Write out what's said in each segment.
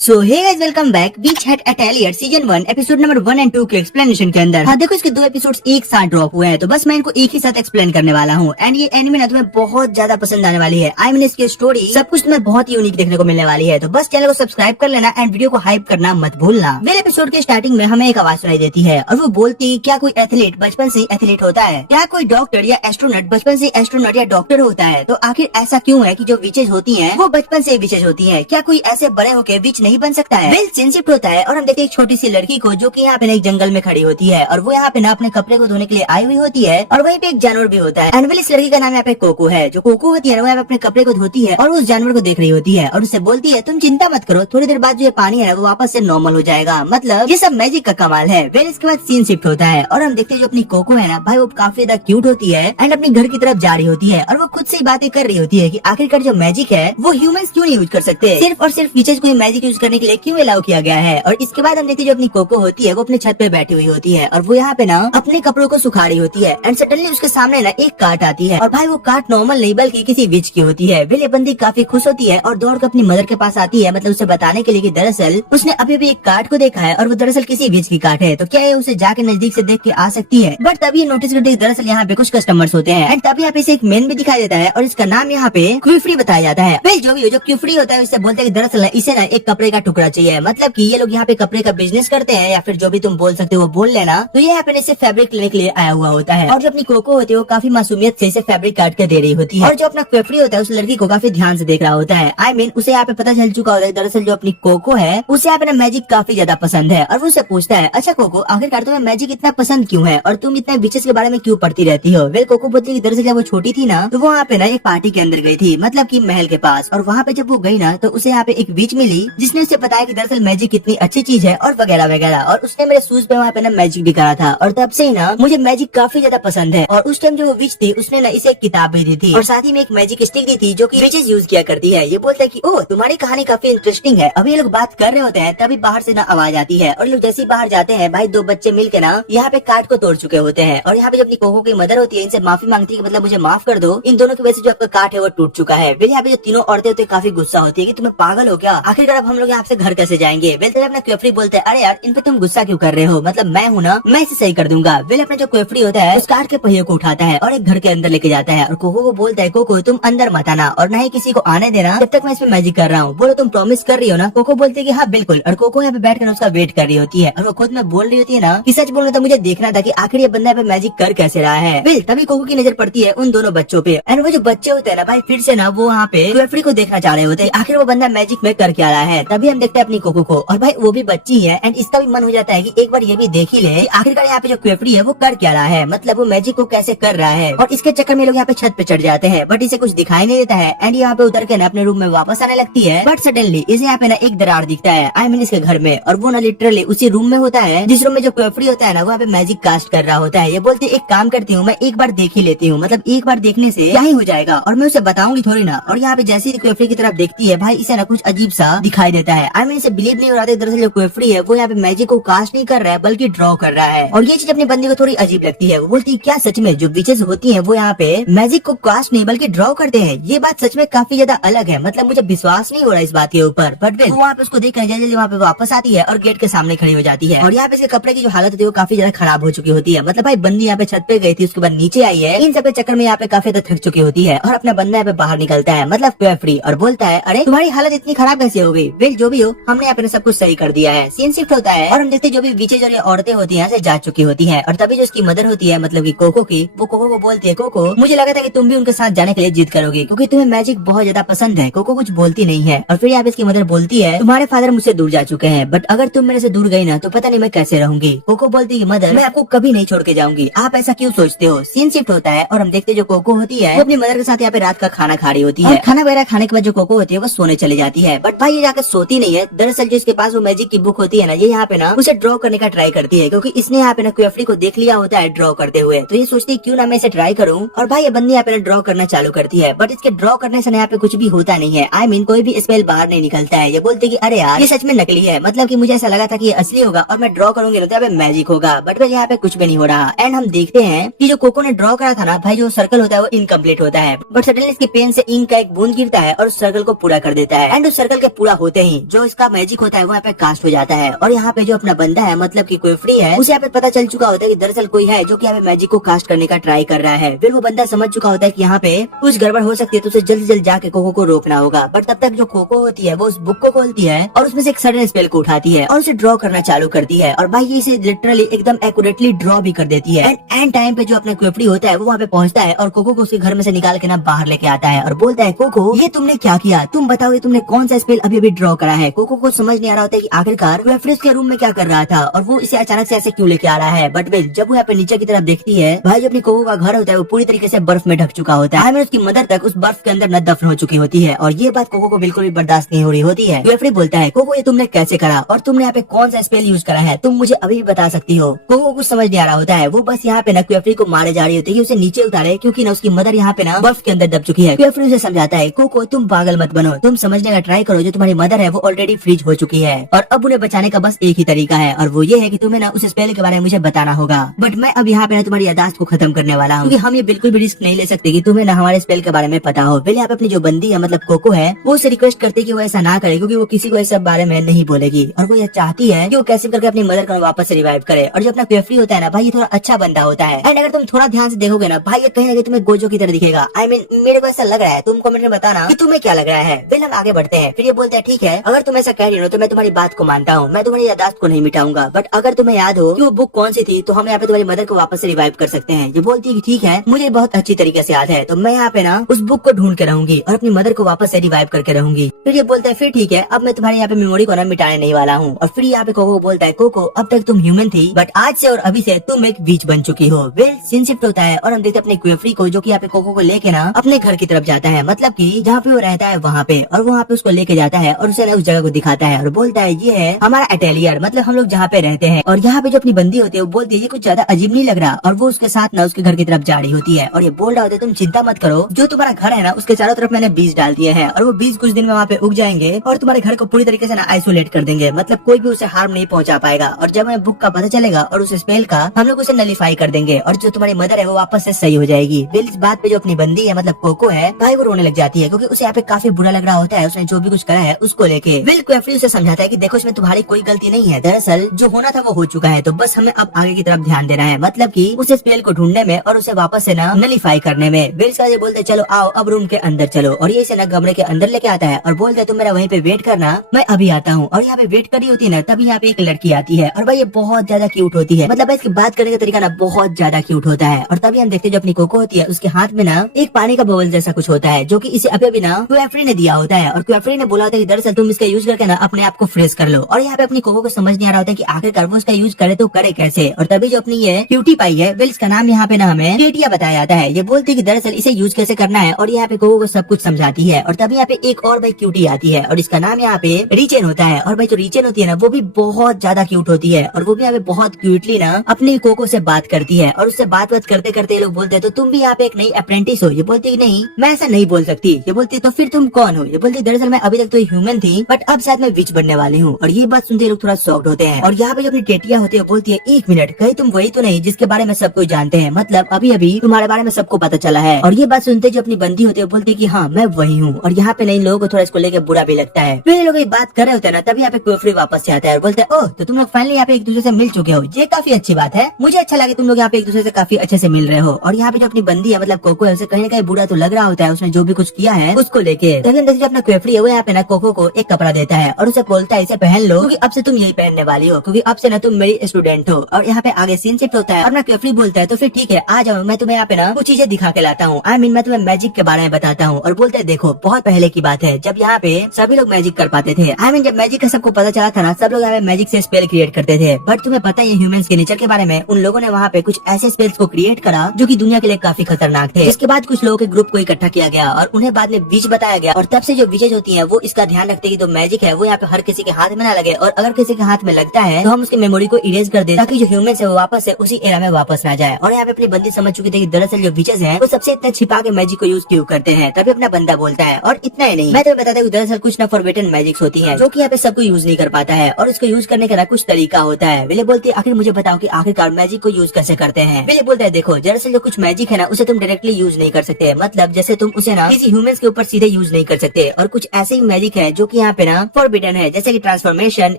सो hey guys, welcome back बीच head अटेलियर season 1 episode number 1 और 2 के explanation के अंदर। हाँ देखो, इसके 2 एपिसोड्स एक साथ ड्रॉप हुए हैं, तो बस मैं इनको एक ही साथ एक्सप्लेन करने वाला हूँ। एंड ये एनिमे ना तुम्हें बहुत ज्यादा पसंद आने वाली है। आई मीन इसकी स्टोरी सब कुछ तुम्हें बहुत ही यूनिक देखने को मिलने वाली है। तो बस चैनल को सब्सक्राइब कर लेना एंड वीडियो को हाइप करना मत भूलना। मेरे एपिसोड के स्टार्टिंग में हमें एक आवाज सुनाई देती है और वो बोलती, क्या कोई एथलीट बचपन से एथलीट होता है? क्या कोई डॉक्टर या एस्ट्रोनॉट बचपन से एस्ट्रोनॉट या डॉक्टर होता है? तो आखिर ऐसा क्यों है कि जो विचेज होती है वो बचपन से विचेज होती है? क्या कोई ऐसे बड़े होकर विच नहीं बन सकता है? सिंशिफ्ट होता है और हम देखते हैं एक छोटी सी लड़की को जो कि यहाँ पे एक जंगल में खड़ी होती है और वो यहाँ पे ना अपने कपड़े को धोने के लिए आई हुई होती है और वहीं पे एक जानवर भी होता है। एंड इस लड़की का नाम यहाँ पे कोको है। जो कोको होती है वो यहाँ पे अपने कपड़े को धोती है और उस जानवर को देख रही होती है और उससे बोलती है, तुम चिंता मत करो, थोड़ी देर बाद जो ये पानी है वो वापस से नॉर्मल हो जाएगा। मतलब ये सब मैजिक का कमाल है। फिर इसके बाद सीन शिफ्ट होता है और हम देखते हैं जो अपनी कोको है ना भाई, वो काफी ज्यादा क्यूट होती है एंड अपने घर की तरफ जा रही होती है और वो खुद से ही बातें कर रही होती है कि आखिरकार जो मैजिक है वो ह्यूमंस क्यों नहीं यूज कर सकते, सिर्फ और सिर्फ विचेज को मैजिक यूज करने के लिए क्यों अलाउ किया गया है। और इसके बाद हम देखते हैं जो अपनी कोको होती है वो अपने छत पे बैठी हुई होती है और वो यहाँ पे ना अपने कपड़ों को सुखा रही होती है। एंड सडनली उसके सामने ना एक काट आती है और भाई वो काट नॉर्मल नहीं बल्कि किसी विच की होती है। विले बंदी काफी खुश होती है और दौड़ कर अपनी मदर के पास आती है, मतलब उसे बताने के लिए कि दरअसल उसने अभी भी एक काट को देखा है और वो दरअसल किसी विच की काट है। तो क्या ये उसे जाके नजदीक से देख के आ सकती है? बट तभी ये नोटिस करती है दरअसल यहाँ पे कुछ कस्टमर्स होते हैं एंड तभी यहाँ पे इसे एक मेन भी दिखाई देता है और इसका नाम यहाँ पे क्विफरी बताया जाता है। फिर जो भी जो क्विफरी होता है उससे बोलते हैं कि दरअसल इसे ना एक कपड़े का टुकड़ा चाहिए, मतलब कि ये लोग यहाँ पे कपड़े का बिजनेस करते हैं या फिर जो भी तुम बोल सकते हो वो बोल लेना। तो ये यहाँ पे इसे फैब्रिक लेने के लिए आया हुआ होता है और जो अपनी कोको होती है वो काफी मासूमियत से इसे फैब्रिक काट के दे रही होती है और जो अपना क्वेफरी होता है उस लड़की को काफी ध्यान से देख रहा होता है। आई मीन उसे यहाँ पे पता चल चुका होता है दरअसल जो अपनी कोको है उसे यहाँ पे मैजिक काफी ज्यादा पसंद है और वो उसे पूछता है, अच्छा कोको आखिरकार तुम्हें मैजिक इतना पसंद क्यों है और तुम इतने विचेस के बारे में क्यों पढ़ती रहती हो? वेल कोको बोलती है दरअसल जब वो छोटी थी ना तो वो यहाँ पे ना एक पार्टी के अंदर गई थी, मतलब की महल के पास, और वहाँ पे जब वो गई ना तो उसे यहाँ पे एक विच मिली जिसने उसे बताया कि दरअसल मैजिक कितनी अच्छी चीज है और वगैरह वगैरह। और उसने मेरे शूज पे वहाँ पे ना मैजिक भी करा था और तब से ही ना मुझे मैजिक काफी ज्यादा पसंद है। और उस टाइम जो वो विच थी उसने ना इसे एक किताब भी दी थी और साथ ही में एक मैजिक स्टिक दी थी जो कि विचेस यूज किया करती है। ये बोलता है कि ओह तुम्हारी कहानी काफी इंटरेस्टिंग है। अभी ये लोग बात कर रहे होते हैं तभी बाहर से ना आवाज आती है और लोग जैसे ही बाहर जाते हैं भाई 2 बच्चे मिलकर ना यहाँ पे काट को तोड़ चुके होते हैं और यहाँ पे जो अपनी कोको की मदर होती है इनसे माफी मांगती है कि मतलब मुझे माफ कर दो, इन दोनों की वजह से जो आपका काट है वो टूट चुका है। फिर यहाँ पे जो तीनों औरतें होती है काफी गुस्सा होती है कि तुम्हें पागल हो क्या, आखिरकार अब हम लोग यहाँ से घर कैसे जाएंगे? वेल अपना क्वेफरी बोलते हैं, अरे यार इन पे तुम गुस्सा क्यों कर रहे हो, मतलब मैं हूँ ना, मैं इसे सही कर दूंगा। वेल अपना जो क्वेफरी होता है उस काट के पहिए को उठाता है और एक घर के अंदर लेके जाता है और कोको को बोलता है, कोको तुम अंदर मत आना और न ही किसी को आने देना जब तक मैं इसमें मैजिक कर रहा हूँ, बोलो तुम प्रॉमिस कर रही हो ना? कोको बोलते है कि हाँ बिल्कुल। और कोको यहाँ पे बैठ कर उसका वेट कर रही होती है और वो खुद में बोल रही होती है ना कि सच बोलना तो मुझे देखना था कि आखिर ये बंदा पे मैजिक कर कैसे रहा है। फिर तभी कोको की नजर पड़ती है उन दोनों बच्चों पे एंड वो जो बच्चे होते हैं ना भाई फिर से ना वो वहाँ पे क्वेफरी को देखना चाह रहे होते हैं आखिर वो बंदा मैजिक में कर क्या रहा है। तभी हम देखते हैं अपनी कोको को और भाई वो भी बच्ची है एंड इसका भी मन हो जाता है कि एक बार ये भी देख ही ले आखिरकार यहाँ पे जो क्वेफरी है वो कर क्या रहा है, मतलब वो मैजिक को कैसे कर रहा है। और इसके चक्कर में लोग यहाँ पे छत पे चढ़ जाते हैं बट इसे कुछ दिखाई नहीं देता है एंड यहाँ पे उतर के ना अपने रूम में वापस आने लगती है। बट सडनली इसे यहाँ पे ना एक दरार दिखता है आई मीन इसके घर में, और वो ना लिटरली उसी रूम में होता है जिस रूम में जो क्वेफरी होता है ना वो यहाँ पे मैजिक कास्ट कर रहा होता है। ये बोलते एक काम करती हूँ मैं एक बार देख ही लेती हूँ, मतलब एक बार देखने से क्या ही हो जाएगा और मैं उसे बताऊंगी थोड़ी ना। और यहाँ पे जैसे ही क्वेफरी की तरफ देखती है भाई इसे ना कुछ अजीब सा दिखाई देता है। आई मीन इसे बिलीव नहीं हो रहा था दरअसल जो क्वेफरी है वो यहाँ पे मैजिक को कास्ट नहीं कर रहा है बल्कि ड्रॉ कर रहा है। और ये चीज अपनी बंदी को थोड़ी अजीब लगती है। वो बोलती है क्या सच में जो विचेस होती है वो यहाँ पे मैजिक को कास्ट नहीं बल्कि ड्रॉ करते हैं? ये बात सच में काफी ज्यादा अलग है, मतलब मुझे विश्वास नहीं हो रहा इस बात के ऊपर। बट फिर वहाँ पे उसको देख कर जल्दी वहाँ पे वापस आती है और गेट के सामने खड़ी हो जाती है। और यहाँ पे इसके कपड़े की जो हालत होती है वो काफी ज्यादा खराब हो चुकी होती है, मतलब भाई बंदी यहाँ पे छत पे गई थी उसके बाद नीचे आई है, इन सब के चक्कर में यहाँ पे काफी ज्यादा थक चुकी होती है। और अपना बंदा यहाँ पे बाहर निकलता है मतलब क्वेफरी और बोलता है, अरे तुम्हारी हालत इतनी खराब कैसे हो गई? वेल जो भी हो हमने यहाँ पे सब कुछ सही कर दिया है। सीन शिफ्ट होता है और हम देखते जो भी विचेज और औरतें होती है यहाँ से जा चुकी होती है। और तभी जो उसकी मदर होती है मतलब की कोको की, वो कोको को बोलती है, कोको मुझे लगा था कि तुम भी उनके साथ जाने के लिए जिद करोगी क्योंकि तुम्हें मैजिक बहुत ज्यादा पसंद है। कोको कुछ बोलती नहीं है और फिर यहाँ पे इसकी मदर बोलती है, तुम्हारे फादर मुझसे दूर जा चुके हैं बट अगर तुम मेरे से दूर गई ना तो पता नहीं मैं कैसे रहूंगी। कोको बोलती है, मदर मैं आपको कभी नहीं छोड़ के जाऊंगी, आप ऐसा क्यों सोचते हो? सीन शिफ्ट होता है और हम देखते जो कोको होती है वो अपनी मदर के साथ यहाँ पे रात का खाना खा रही होती है। खाना वगैरह खाने के बाद जो कोको होती है वो सोने चली जाती है बट भाई ये जाकर सोती नहीं है। दरअसल जो इसके पास वो मैजिक की बुक होती है ना ये यहाँ पे ना उसे ड्रॉ करने का ट्राई करती है क्योंकि इसने यहाँ पे ना क्वेफरी को देख लिया होता है ड्रॉ करते हुए, तो ये सोचती है क्यों ना मैं इसे ट्राई करूँ। और भाई ये बंदी यहाँ पे ड्रॉ करना चालू करती है बट इसके ड्रॉ करने से यहाँ पे कुछ भी होता नहीं है। आई मीन कोई भी स्पेल बाहर नहीं निकलता है। ये बोलते कि अरे यार ये सच में नकली है, मतलब कि मुझे ऐसा लगा था कि ये असली होगा और मैं ड्रॉ करूंगी तो यहाँ पे मैजिक होगा, बट फिर यहाँ पे कुछ भी नहीं हो रहा। एंड हम देखते हैं कि जो कोको ने ड्रॉ करा था ना भाई जो सर्कल होता है वो इनकम्प्लीट होता है बट सडनली इसके पेन से इंक का एक बूंद गिरता है और उस सर्कल को पूरा कर देता है। एंड उस सर्कल के पूरा होते ही जो इसका मैजिक होता है वो यहाँ पे कास्ट हो जाता है। और यहाँ पे जो अपना बंदा है मतलब की कोई फ्री है, उसे यहाँ पे पता चल चुका होता है कि दरअसल कोई है जो कि यहाँ पे मैजिक को कास्ट करने का ट्राई कर रहा है। फिर वो बंदा समझ चुका होता है कि यहाँ पे कुछ गड़बड़ हो सकती है, तो उसे जल्द से जल्द जाके कोको को रोकना होगा। बट तब तक जो कोको होती है वो उस बुक को खोलती है और उसमें से एक सडन स्पेल को उठाती है और उसे ड्रॉ करना चालू करती है। और भाई ये इसे लिटरली एकदम एक्यूरेटली ड्रॉ भी कर देती है। एंड टाइम पे जो अपना क्वेफरी होता है वो वहाँ पे पहुँचता है और कोको को उसके घर में से निकाल के ना बाहर लेके आता है और बोलता है, कोको ये तुमने क्या किया, तुम बताओ ये तुमने कौन सा स्पेल अभी अभी ड्रॉ करा है। कोको को समझ नहीं आ रहा होता है कि आखिरकार क्वेफरी उसके रूम में क्या कर रहा था और वो इसे अचानक से ऐसे क्यों लेके आ रहा है। बट वेल जब वो यहाँ पे नीचे की तरफ देखती है, भाई जो अपनी कोको का घर होता है वो पूरी तरीके से बर्फ में ढक चुका होता है। उसकी मदर तक उस बर्फ के अंदर न दफन हो चुकी होती है और ये बात कोको को बिल्कुल भी बर्दाश्त नहीं हो रही होती है। क्वेफरी बोलता है, कोको ये तुमने कैसे करा और तुमने यहाँ पे कौन सा स्पेल यूज करा है, तुम मुझे अभी भी बता सकती हो। कोको कुछ समझ नहीं आ रहा होता है, वो बस यहाँ पे ना क्वेफरी को मारे जा रही होती है, उसे नीचे उतारे क्योंकि ना उसकी मदर यहाँ पे ना बर्फ के अंदर दब चुकी है। क्वेफरी उसे समझाता है, कोको तुम पागल मत बनो, तुम समझने का ट्राई करो, जो तुम्हारी मदर है वो ऑलरेडी फ्रीज हो चुकी है और अब उन्हें बचाने का बस एक ही तरीका है और वो ये है कि तुम्हें ना उस स्पेल के बारे में मुझे बताना होगा। बट मैं अब यहाँ पे ना तुम्हारी यादाश्त को खत्म करने वाला हूँ, क्योंकि हम ये बिल्कुल भी रिस्क नहीं ले सकते कि तुम्हें ना हमारे स्पेल के बारे में पता हो। पहले आप अपनी जो बंदी है मतलब कोको है वो उसे रिक्वेस्ट करते कि वो ऐसा ना करे, क्योंकि वो किसी को इस सब बारे में नहीं बोलेगी और वो ये चाहती है कि वो कैसे करके अपनी मदर को वापस से रिवाइव करे। और जो अपना क्वेफरी होता है ना भाई, ये थोड़ा अच्छा बंदा होता है एंड अगर तुम थोड़ा ध्यान से देखोगे ना भाई, ये कहीं ना कहीं तुम्हें गोजो की तरह दिखेगा। आई मीन मेरे को ऐसा लग रहा है, तुम कमेंट में बताना कि तुम्हें क्या लग रहा है। फिर हम आगे बढ़ते हैं। फिर ये बोलते हैं, ठीक है अगर तुम ऐसा कह रही हो तो मैं तुम्हारी बात को मानता हूँ, मैं तुम्हारी यादाश्त को नहीं मिटाऊंगा, बट अगर तुम्हें याद हो कि वो बुक कौन सी थी तो हम यहाँ पे तुम्हारी मदर को वापस से रिवाइव कर सकते हैं। ये बोलती है कि ठीक है मुझे बहुत अच्छी तरीके से याद है, तो मैं यहाँ पे ना उस बुक को ढूंढ के रहूंगी और अपनी मदर को वापस से रिवाइव करके रहूंगी। फिर ये बोलता है, फिर ठीक है अब मैं तुम्हारी यहाँ पे मेमोरी को ना मिटाने नहीं वाला हूँ। और फिर यहाँ पे कोको बोलता है, कोको अब तक तुम ह्यूमन थी बट आज से और अभी से तुम एक बीच बन चुकी हो। वेल सीन शिफ्ट होता है और हम देखते अपने क्वेफरी को जो कि यहाँ पे कोको को लेके ना अपने घर की तरफ जाता है, मतलब कि जहाँ पे वो रहता है वहाँ पे, और वहाँ पे उसको लेके जाता है और उसे ना उस जगह को दिखाता है और बोलता है, ये है हमारा अटेलियर, मतलब हम लोग जहाँ पे रहते हैं। और यहाँ पे जो अपनी बंदी होती है वो बोलती है, ये कुछ ज्यादा अजीब नहीं लग रहा, और वो उसके साथ ना उसके घर की तरफ जा रही होती है और ये बोल रहा होता है, तुम चिंता मत करो, जो तुम्हारा घर है ना उसके चारों तरफ मैंने बीज डाल दिए हैं और वो बीज कुछ दिन में वहाँ पे उग जाएंगे और तुम्हारे घर को पूरी तरीके से ना आइसोलेट कर देंगे, मतलब कोई भी उसे हार्म नहीं पहुंचा पाएगा। और जब हमें बुक का पता चलेगा और उस स्पेल का, हम लोग उसे नलीफाई कर देंगे और जो तुम्हारी मदर है वो वापस से सही हो जाएगी। बिल इस बात पे जो अपनी बंदी है मतलब कोको है भाई वो रोने लग जाती है, क्योंकि उसे यहाँ पे काफी बुरा लग रहा होता है उसने जो भी कुछ करा है उसको लेके। विल क्वेफरी उसे समझाता है कि देखो इसमें तुम्हारी कोई गलती नहीं है, दरअसल जो होना था वो हो चुका है, तो बस हमें अब आगे की तरफ ध्यान देना है, मतलब कि उस स्पेल को ढूंढने में और उसे वापस से ना नलीफाई करने में। विल से बोलते चलो आओ अब रूम के अंदर चलो, और ये इसे ना कमरे के अंदर लेके आता है और बोलते तुम मेरा वहीं पे वेट करना, मैं अभी आता हूँ। और यहाँ पे वेट करी होती है ना, तभी यहाँ पे एक लड़की आती है और भाई ये बहुत ज्यादा क्यूट होती है, मतलब इसकी बात करने का तरीका ना बहुत ज्यादा क्यूट होता है। और तभी हम देखते हैं जो अपनी कोको होती है उसके हाथ में ना एक पानी का बबल जैसा कुछ होता है, जो कि इसे अभी ना क्वेफरी ने दिया होता है और क्वेफरी ने बोला होता है कि दरअसल तुम इसका यूज करके ना अपने आप को फ्रेश कर लो। और यहाँ पे अपनी कोको को समझ नहीं आ रहा होता है कि आखिरकार वो इसका यूज करे तो करे कैसे। और तभी जो अपनी ये क्यूटी पाई है, वेल इसका नाम यहाँ पे ना हमें केटिया बताया जाता है, ये बोलती है कि दरअसल इसे यूज कैसे करना है और यहाँ पे कोको को सब कुछ समझाती है। और तभी यहाँ पे एक और भाई क्यूटी आती है और इसका नाम यहाँ पे रीचेन होता है। और भाई जो रीचेन होती है ना वो भी बहुत ज्यादा क्यूट होती है और वो भी यहाँ पे बहुत क्यूटली ना अपनी कोको से बात करती है और उससे बात करते करते लोग बोलते हैं तो तुम भी यहाँ पे एक नई अप्रेंटिस हो। ये बोलती है नहीं मैं ऐसा नहीं बोल सकती। ये बोलती है तो फिर तुम कौन हो। ये बोलती है दरअसल मैं अभी तक तो ह्यूमन थी बट अब शायद मैं विच बनने वाली हूँ। और ये बात सुनते लोग थोड़ा शॉक्ड होते हैं। और यहाँ पे जो अपनी टेटिया होती है बोलती है एक मिनट, कहीं तुम वही तो नहीं जिसके बारे में सब कोई जानते हैं, मतलब अभी अभी तुम्हारे बारे में सबको पता चला है। और ये बात सुनते जो अपनी बंदी होती है बोलती है कि हाँ मैं वही हूँ। और यहाँ पे नई लोगों को थोड़ा इसको लेकर बुरा भी लगता है। फिर लोग ये बात कर रहे होते हैं ना, तभी यहाँ पे क्वेफरी वापस से आता है और बोलते हैं ओह तो तुम लोग फाइनली यहाँ पे एक दूसरे से मिल चुके हो, ये काफी अच्छी बात है, मुझे अच्छा लगे तुम लोग यहाँ पे एक दूसरे से काफी अच्छे से मिल रहे हो। और यहाँ पे जो अपनी बंदी है मतलब कोको है उसे कहीं ना कहीं बुरा तो लग रहा होता है उसने जो भी कुछ किया है उसको लेके। तभी हम देखते जो अपना क्वेफरी है वो यहाँ पे ना कोको को एक कपड़ा देता है और उसे बोलता है इसे पहन लो क्योंकि अब से तुम यही पहनने वाली हो, क्योंकि अब से ना तुम मेरी स्टूडेंट हो। और यहाँ पे आगे सीन शिफ्ट होता है और अपना क्वेफरी बोलता है तो फिर ठीक है आ जाओ, मैं तुम्हें यहाँ पे ना कुछ चीजें दिखा के लाता हूँ। आई मीन मैं तुम्हें मैजिक के बारे में बताता हूँ। और बोलते है देखो बहुत पहले की बात है जब यहाँ पे सभी लोग मैजिक कर पाते थे। आई मीन जब मैजिक का सबको पता चला था ना, सब लोग यहाँ पे मैजिक से स्पेल क्रिएट करते थे। बट तुम्हें पता है ह्यूमंस के नेचर के बारे में, उन लोगों ने वहाँ पे कुछ ऐसे स्पेल्स को क्रिएट करा जो कि दुनिया के लिए काफी खतरनाक थे। इसके बाद कुछ लोगों के ग्रुप को इकट्ठा किया गया और उन्हें बाद में विच बताया गया। और तब से जो विचेज होती हैं वो इसका ध्यान रखते हैं कि जो मैजिक है वो यहाँ पे हर किसी के हाथ में ना लगे, और अगर किसी के हाथ में लगता है तो हम उसकी मेमोरी को इरेज कर दे ताकि जो ह्यूमंस है वो वापस से उसी एरा में वापस ना जाए। और यहाँ पे अपनी बंदी समझ चुकी थी कि दरअसल जो विचेज हैं वो सबसे इतना छिपा के मैजिक को यूज क्यों करते हैं। तभी अपना बंदा बोलता है और इतना ही नहीं, मैं तुम्हें बताता हूँ दरअसल कुछ ना फॉरबिडन मैजिक्स होती है जो कि यहाँ पे सबको यूज नहीं कर पाता है और उसको यूज करने का ना कुछ तरीका होता है। विले बोलती है आखिर मुझे बताओ कि आखिरकार मैजिक को यूज कैसे करते हैं। विले बोलता है देखो दरअसल जो कुछ मैजिक है ना उसे तुम डायरेक्टली यूज नहीं कर सकते, मतलब जैसे तुम उसे ना किसी ह्यूमंस के ऊपर सीधे यूज नहीं कर सकते। और कुछ ऐसे ही मैजिक है जो कि यहाँ पे ना फॉरबिडन है, जैसे कि ट्रांसफॉर्मेशन,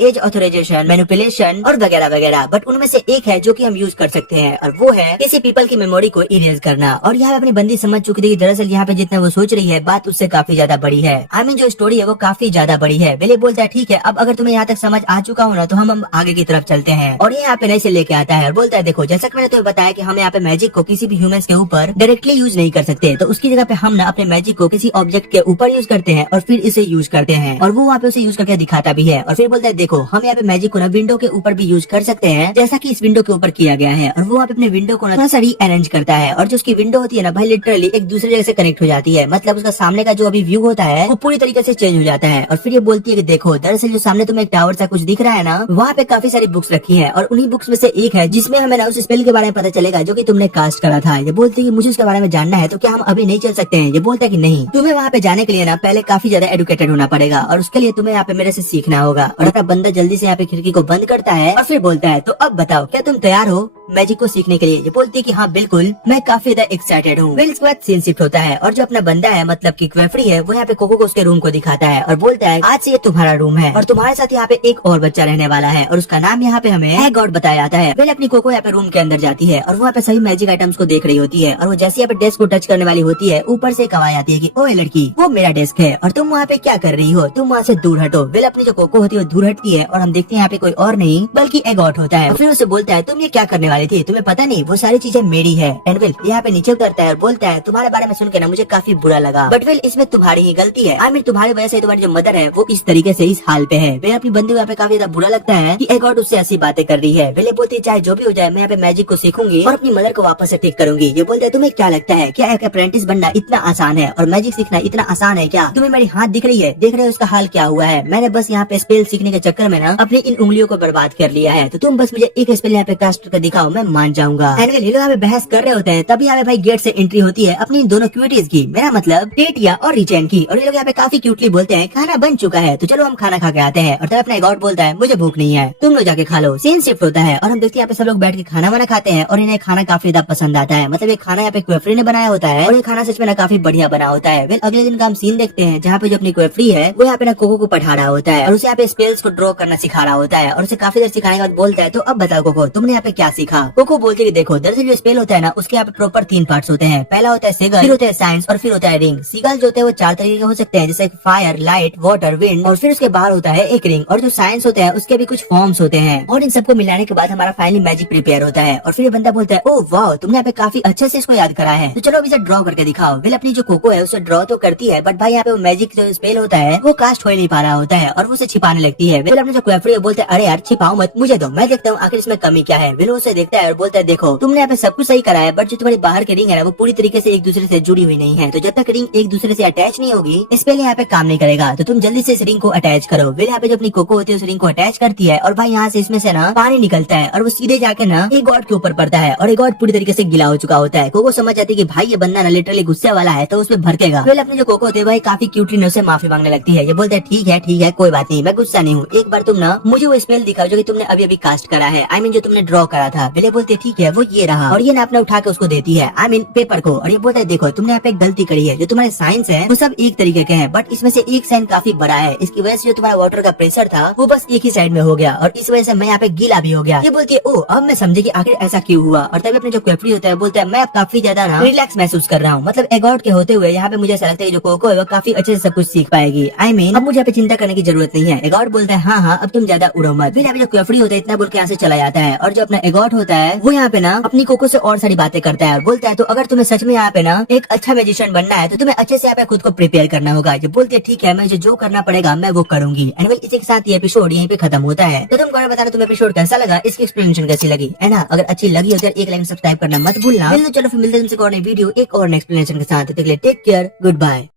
एज ऑथराइजेशन, मैनिपुलेशन और वगैरह वगैरह। बट उनमें से एक है जो कि हम यूज कर सकते हैं और वो है किसी पीपल की मेमोरी को इरेज करना। और यहाँ पे अपनी बंदी समझ चुकी थी कि दरअसल यहाँ पे जितना वो सोच रही है बात उससे काफी ज्यादा बड़ी है। आई मीन जो स्टोरी है वो काफी ज्यादा बड़ी है। बिली बोलता है ठीक है, अब अगर तुम्हें यहाँ तक समझ आ चुका हो ना तो हम आगे की तरफ चलते हैं। और ये यहाँ पे नई से लेके आता है और बोलता है देखो, जैसा कि मैंने तुम्हें बताया कि हम यहाँ पे मैजिक को किसी भी ह्यूमंस के ऊपर डायरेक्टली यूज नहीं कर सकते, तो उसकी जगह पे हम ना अपने मैजिक को किसी ऑब्जेक्ट के ऊपर यूज करते हैं और फिर इसे यूज करते हैं। और वो वहाँ पे उसे यूज करके दिखाता भी है। और फिर बोलता है देखो, हम यहाँ पे मैजिक को ना विंडो के ऊपर भी यूज कर सकते हैं, जैसा कि इस विंडो के ऊपर किया गया है। और वो वहाँ पे अपने विंडो को ना थोड़ा सा रीअरेंज करता है और जो उसकी विंडो होती है ना भाई लिटरली एक दूसरे जगह से कनेक्ट हो जाती है। मतलब उसका सामने का जो अभी व्यू होता है वो पूरी तरीके से चेंज हो जाता है। और फिर ये बोलती है कि देखो, दरअसल जो सामने तुम्हें एक टावर सा कुछ दिख रहा है ना, वहाँ पे काफी सारी बुक्स रखी है और उन्हीं बुक्स में से एक है जिसमें हमें ना उस स्पेल के बारे में पता चलेगा जो कि तुमने कास्ट करा था। ये बोलती है कि मुझे उसके बारे में जानना है, तो क्या हम अभी नहीं चल सकते हैं? ये बोलता है कि नहीं, तुम्हें वहाँ पे जाने के लिए ना पहले काफी ज्यादा एडुकेटेड होना पड़ेगा और उसके लिए तुम्हें यहाँ पे मेरे से सीखना होगा। और अपना बंदा जल्दी से यहाँ पे खिड़की को बंद करता है और फिर बोलता है तो अब बताओ, क्या तुम तैयार हो मैजिक को सीखने के लिए? ये बोलती है कि हाँ बिल्कुल, मैं काफी ज्यादा एक्साइटेड हूँ। फिर इसके बाद सीन शिफ्ट होता है और जो अपना बंदा है मतलब कि क्वेफरी है वो यहाँ पे कोको को उसके रूम को दिखाता है और बोलता है आज से ये तुम्हारा रूम है और तुम्हारे साथ यहाँ पे एक और बच्चा रहने वाला है और उसका नाम यहाँ पे हमें गॉड बताया जाता है। फिर अपनी कोको यहाँ पे रूम के अंदर जाती है और वहाँ पे सभी मैजिक आइटम्स को देख रही होती है और वो जैसे यहाँ पे डेस्क को टच करने वाली होती है, ऊपर से एक आवाज आती है कि ओए लड़की, वो मेरा डेस्क है और तुम वहाँ पे क्या कर रही हो, तुम वहाँ से दूर हटो। वेल अपनी जो कोको होती है वो दूर हटती है और हम देखते हैं यहाँ पे कोई और नहीं बल्कि एगॉट होता है। फिर उसे बोलता है तुम ये क्या करने वाली थी, तुम्हें पता नहीं वो सारी चीजें मेरी है। एंड वेल यहाँ पे नीचे उतरता है और बोलता है तुम्हारे बारे में सुन के ना मुझे काफी बुरा लगा, बट वेल इसमें तुम्हारी ही गलती है। आई मीन तुम्हारी वजह से तुम्हारी जो मदर है वो इस तरीके से इस हाल पे है। वे अपनी बंदी को यहाँ पे काफी ज्यादा बुरा लगता है कि एगॉट उससे ऐसी बातें कर रही है। वेले बोलती है चाहे जो भी हो जाए मैं यहाँ पे मैजिक को सीखूंगी और अपनी मदर को वापस से ठीक करूंगी। ये बोलते हैं तुम्हें क्या लगता है, क्या एक अप्रेंटिस बनना इतना आसान है और मैजिक सीखना इतना आसान है क्या? तुम्हें मेरी हाथ दिख रही है, देख रहे हो उसका हाल क्या हुआ है? मैंने बस यहाँ पे स्पेल सीखने के चक्कर में ना अपनी इन उंगलियों को बर्बाद कर लिया है, तो तुम बस मुझे एक स्पेल यहाँ पे कास्ट करके दिखाओ, मैं मान जाऊंगा। ये लोग यहाँ पे बहस कर रहे होते हैं, तभी यहाँ पे भाई गेट से एंट्री होती है अपनी इन दोनों क्यूटीज की, मेरा मतलब टेटिया और रिचैन की। और ये लोग यहाँ पे काफी क्यूटली बोलते हैं खाना बन चुका है तो चलो हम खाना खा के आते हैं। और तब अपना गॉड बोलता है मुझे भूख नहीं है, तुम लोग जाके खा लो। सीन शिफ्ट होता है और हम देखते हैं यहाँ पे सब लोग बैठ के खाना वाना खाते हैं और इन्हें खाना काफी ज्यादा पसंद आता है। मतलब ये खाना यहाँ पे क्वेफरी ने बनाया होता है और ये खाना सच में ना काफी बढ़िया बना होता है। फिर अगले दिन का हम सीन देखते हैं जहाँ पे जो अपनी क्वेफरी है वो यहाँ पे ना कोको को पढ़ा रहा होता है और उसे यहाँ पे स्पेल्स को ड्रॉ करना सिखा रहा होता है और उसे काफी देर सिखाने के बाद बोलता है तो अब बताओ कोको, तुमने यहाँ पे क्या सीखा? कोको बोलती है देखो, दरअसल जो स्पेल होता है ना उसके यहाँ पे प्रॉपर 3 पार्ट्स होते हैं। पहला होता है सिगल, फिर होता है साइंस और फिर होता है रिंग। सिगल जो होते हैं वो 4 तरीके के हो सकते हैं, जैसे फायर, लाइट, वाटर, विंड और फिर उसके बाहर होता है एक रिंग। और जो साइंस होता है उसके भी कुछ फॉर्म्स होते हैं और इन सबको मिलाने के बाद हमारा फाइनली मैजिक प्रिपेयर होता है। और फिर ये बंदा बोलता है ओह वाह, तुमने यहाँ पे काफी अच्छे से इसको याद करा है, तो चलो अब इसे ड्रॉ करके दिखाओ। वेल अपनी जो कोको है उसे ड्रॉ तो करती है बट भाई यहाँ पे वो मैजिक जो स्पेल होता है वो कास्ट हो ही नहीं पा रहा होता है और वो उसे छिपाने लगती है। वेल अपने जो क्वेफरी है बोलते हैं अरे यार छिपाओ मत, मुझे दो, मैं देखता हूँ आखिर इसमें कमी क्या है। वेल उसे देखता है और बोलता है देखो, तुमने यहाँ पे सब कुछ सही करा है बट जो तुम्हारी बाहर की रिंग है ना वो पूरी तरीके से एक दूसरे से जुड़ी हुई नहीं है, तो जब तक रिंग एक दूसरे से अटैच नहीं होगी स्पेल यहाँ पे काम नहीं करेगा, तो तुम जल्दी से इस रिंग को अटैच करो। वेल यहाँ पे जो अपनी कोको होती है उस रिंग को अटैच करती है और भाई यहाँ से इसमें से ना पानी निकलता है और वो सीधे जाकर ना एक गॉड के ऊपर पड़ता है और एक गॉड पूरी तरीके से गिला हो चुका होता है। कोको समझ जाती है कि भाई ये बंदा ना लिटरली गुस्से वाला है तो उसमें भड़केगा। वेल अपने जो कोको होते हैं भाई काफी क्यूटली से माफी मांगने लगती है। ये बोलते हैं ठीक है कोई बात नहीं, मैं गुस्सा नहीं हूँ, एक बार तुम ना मुझे वो स्पेल दिखाओ जो कि तुमने अभी अभी कास्ट करा है, आई मीन जो तुमने ड्रॉ करा था। वेल बोलते ठीक है वो ये रहा और ये ना अपने उठा के उसको देती है, आई मीन पेपर को। और ये बोलता है देखो, तुमने यहाँ पे एक गलती करी है, जो तुम्हारे साइंस है वो सब एक तरीके के हैं बट इसमें से एक साइन काफी बड़ा है, इसकी वजह से जो तुम्हारा वाटर का प्रेशर था वो बस एक ही साइड में हो गया और इस वजह से मैं यहाँ पे गीला भी हो गया। ये बोलती है ओ अब मैं समझी कि आखिर ऐसा क्यों हुआ। और तभी अपने जो क्वेफरी होता है बोलता है मैं काफी ज्यादा ना रिलैक्स महसूस कर रहा हूँ, मतलब एगॉट के होते हुए यहाँ पे मुझे ऐसा लगता है कि जो कोको है वो काफी अच्छे से सब कुछ सीख पाएगी। आई मीन अब मुझे यहाँ पे चिंता करने की जरूरत नहीं है। एगॉट बोलता है हाँ अब तुम ज्यादा उड़ो मत। फिर यहाँ पे जो क्वेफरी होता है इतना बोल के यहाँ से चला जाता है और जो अपना एगॉट होता है वो यहाँ पे ना अपनी कोको से और सारी बातें करता है और बोलता है तो अगर तुम्हें सच में यहाँ पे ना एक अच्छा मैजिशियन बनना है तो तुम्हें अच्छे से यहाँ पे खुद को प्रिपेयर करना होगा। ये बोलते हैं ठीक है, मैं जो करना पड़ेगा मैं वो करूंगी। एंड वेल इसी के साथ ये एपिसोड यहीं पे खत्म होता है। तो तुम कमेंट बताना तुम्हें एपिसोड कैसा लगा, इसकी एक्सप्लेनेशन कैसी लगी है ना। अगर अच्छी लगी हो तो एक लाइक सब्सक्राइब करना मत भूलना। चलो फिर मिलते हैं तुमसे एक और नई वीडियो एक और एक्सप्लेनेशन के साथ। Take care, good bye.